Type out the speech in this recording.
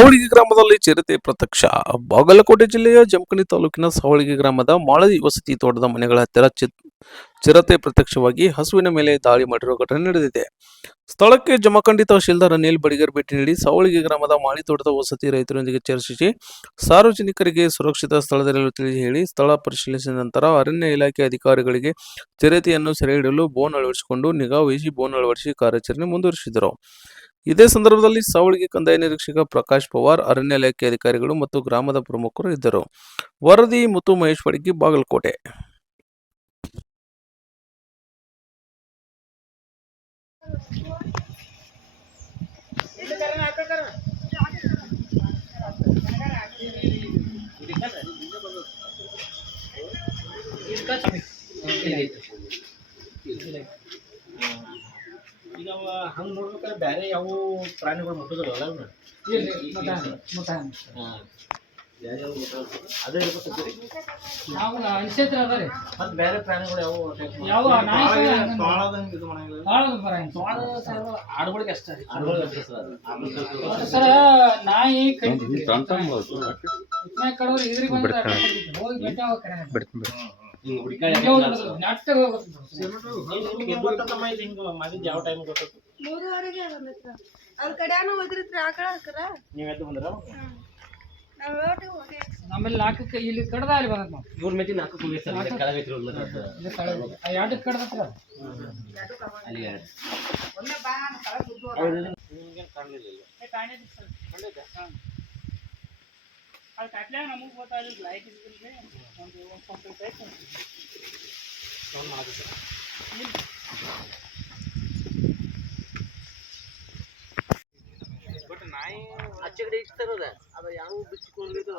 ಸಾವಳಗಿ ಗ್ರಾಮದಲ್ಲಿ ಚಿರತೆ ಪ್ರತ್ಯಕ್ಷ. ಬಾಗಲಕೋಟೆ ಜಿಲ್ಲೆಯ ಜಮಖಂಡಿ ತಾಲೂಕಿನ ಸಾವಳಗಿ ಗ್ರಾಮದ ಮಾಳದಿ ವಸತಿ ತೋಟದ ಮನೆಗಳ ಹತ್ತಿರ ಚಿರತೆ ಪ್ರತ್ಯಕ್ಷವಾಗಿ ಹಸುವಿನ ಮೇಲೆ ದಾಳಿ ಮಾಡಿರುವ ಘಟನೆ ನಡೆದಿದೆ. ಸ್ಥಳಕ್ಕೆ ಜಮಖಂಡಿ ತಹಶೀಲ್ದಾರ್ ಅನಿಲ್ ಬಡಿಗೇರ್ ಭೇಟಿ ನೀಡಿ ಸಾವಳಗಿ ಗ್ರಾಮದ ಮಾಳಿ ತೋಟದ ವಸತಿ ರೈತರೊಂದಿಗೆ ಚರ್ಚಿಸಿ ಸಾರ್ವಜನಿಕರಿಗೆ ಸುರಕ್ಷಿತ ಸ್ಥಳದಲ್ಲಿರಲು ತಿಳಿಸಿ ಹೇಳಿ ಸ್ಥಳ ಪರಿಶೀಲಿಸಿದ ನಂತರ ಅರಣ್ಯ ಇಲಾಖೆ ಅಧಿಕಾರಿಗಳಿಗೆ ಚಿರತೆಯನ್ನು ಸೆರೆ ಹಿಡಿಯಲು ಬೋನ್ ಅಳವಡಿಸಿಕೊಂಡು ನಿಗಾ ವಹಿಸಿ ಬೋನ್ ಅಳವಡಿಸಿ ಕಾರ್ಯಾಚರಣೆ ಮುಂದುವರಿಸಿದರು. ಇದೇ ಸಂದರ್ಭದಲ್ಲಿ ಸಾವಳಗಿ ಕಂದಾಯ ನಿರೀಕ್ಷಕ ಪ್ರಕಾಶ್ ಪವಾರ್, ಅರಣ್ಯ ಇಲಾಖೆ ಅಧಿಕಾರಿಗಳು ಮತ್ತು ಗ್ರಾಮದ ಪ್ರಮುಖರು ಇದ್ದರು. ವರದಿ ಮುತ್ತು ಮಹೇಶ್ ಪಡಿಗಿ, ಬಾಗಲಕೋಟೆ. ಈಗ ಹಂಗೆ ನೋಡ್ಬೇಕಾದ್ರೆ ಬೇರೆ ಯಾವ ಪ್ರಾಣಿಗಳು ಮುಟ್ಟೋದಿಲ್ಲ ಅದೇ ಇರ್ಬೇಕು. ನಾವು ಅನಿಸೇತ್ರ ಅದ ರೀ ಮತ್ತು ಬೇರೆ ಪ್ರಾಣಿಗಳು ಯಾವ ಆಡುಗಳಿಗೆ ಅಷ್ಟೇ ಸರ ನಾಯಿ ಕಡವ್ರು ಇದ್ರಿಗೆ ಹೋಗಿ ಬೆಟ್ಟ ಮಾಡಿದ್ದು ಯಾವ ಟೈಮ್ ಗೊತ್ತೈತಿ? 3:30ಗೆ ಅವ್ರ ಕಡೆನೂ ಹೋದ್ರಿತ್ರಿ ಆಕಳ ಹಾಕರ ನೀವು ಎದ್ದು ಬಂದ್ರ ನಾವು ರೋಟಿಗೆ ಹೋಗಿ ನಮ್ಮಲ್ಲಿ 4ಕ್ಕೆ ಇಲ್ಲಿ ಕಡ್ದ ಅಲ್ಲಿ ಬರತ್ ನಾವು ಇವ್ರ ಮೇತಿ 4 ಹೋಗಿ ಸರ್ ಕೆಳಗೈತ್ರಿ ಎರಡು ಕಡ್ದತ್ರ ಅಲ್ಲಿ ಒಮ್ಮೆ ಬಾ ನಾನು ಕಳ ಸುದ್ದು ನಿಮ್ಗೇನು ಕಾಣಲಿಲ್ಲ ಅಲ್ಲಿ ಕಟ್ಲಾಗ ನಮಗೆ ಗೊತ್ತಾಗಿಲ್ಲ ಲೈಟ್ ಇದ್ದಿಲ್ರಿ ಒಂದು ಸ್ವಲ್ಪ ಟೈಪ್ ಬಟ್ ನಾಯಿ ಆಚೆ ಕಡೆ ಇರ್ತಾರದ ಅದು ಯಾವ ಬಿಚ್ಚಿಕೊಂಡಿದ್ದು